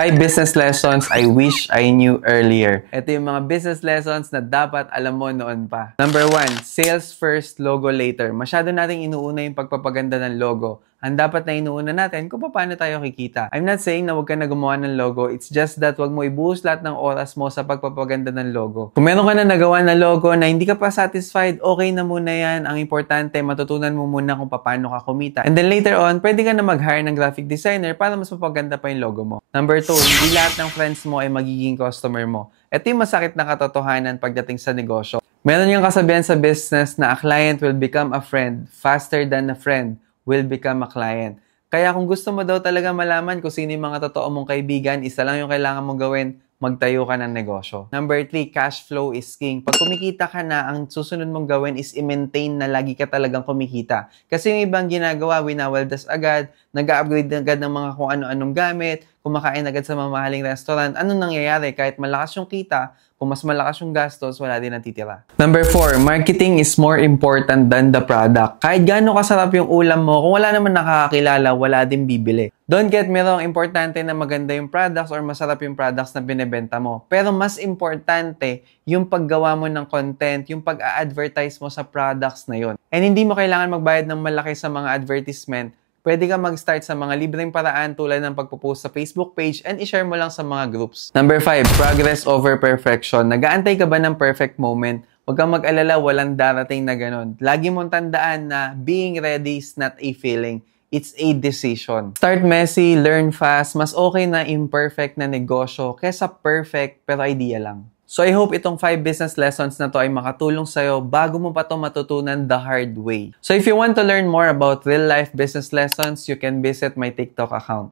5 business lessons I wish I knew earlier. Ito yung mga business lessons na dapat alam mo noon pa. Number 1, sales first, logo later. Masyado nating inuuna yung pagpapaganda ng logo. Ang dapat na inuuna natin kung paano tayo kikita. I'm not saying na huwag ka na gumawa ng logo. It's just that huwag mo ibuhos lahat ng oras mo sa pagpapaganda ng logo. Kung meron ka na nagawa na logo na hindi ka pa satisfied, okay na muna yan. Ang importante, matutunan mo muna kung paano ka kumita. And then later on, pwede ka na mag-hire ng graphic designer para mas mapaganda pa yung logo mo. Number 2, hindi lahat ng friends mo ay magiging customer mo. Ito yung masakit na katotohanan pagdating sa negosyo. Meron yung kasabihan sa business na a client will become a friend faster than a friend will become a client. Kaya kung gusto mo daw talaga malaman kung sino yung mga totoo mong kaibigan, isa lang yung kailangan mong gawin, magtayo ka ng negosyo. Number 3, cash flow is king. Pag kumikita ka na, ang susunod mong gawin is i-maintain na lagi ka talagang kumikita. Kasi yung ibang ginagawa, winawaldas agad, nag-upgrade agad ng mga kung ano-anong gamit, kumakain agad sa mamahaling restaurant. Anong nangyayari? Kahit malakas yung kita, kung mas malakas yung gastos, wala din natitira. Number 4, marketing is more important than the product. Kahit gaano kasarap yung ulam mo, kung wala naman nakakakilala, wala din bibili. Don't get me wrong, importante na maganda yung products or masarap yung products na binebenta mo. Pero mas importante yung paggawa mo ng content, yung pag-a-advertise mo sa products na yun. And hindi mo kailangan magbayad ng malaki sa mga advertisement. Pwede ka mag-start sa mga libreng paraan tulad ng pagpo-post sa Facebook page and i-share mo lang sa mga groups. Number 5, progress over perfection. Nag-aantay ka ba ng perfect moment? Huwag kang mag-alala, walang darating na ganun. Lagi mong tandaan na being ready is not a feeling. It's a decision. Start messy, learn fast. Mas okay na imperfect na negosyo kesa perfect pero idea lang. So I hope itong 5 business lessons na to ay makatulong sa'yo bago mo pa to matutunan the hard way. So if you want to learn more about real life business lessons, you can visit my TikTok account.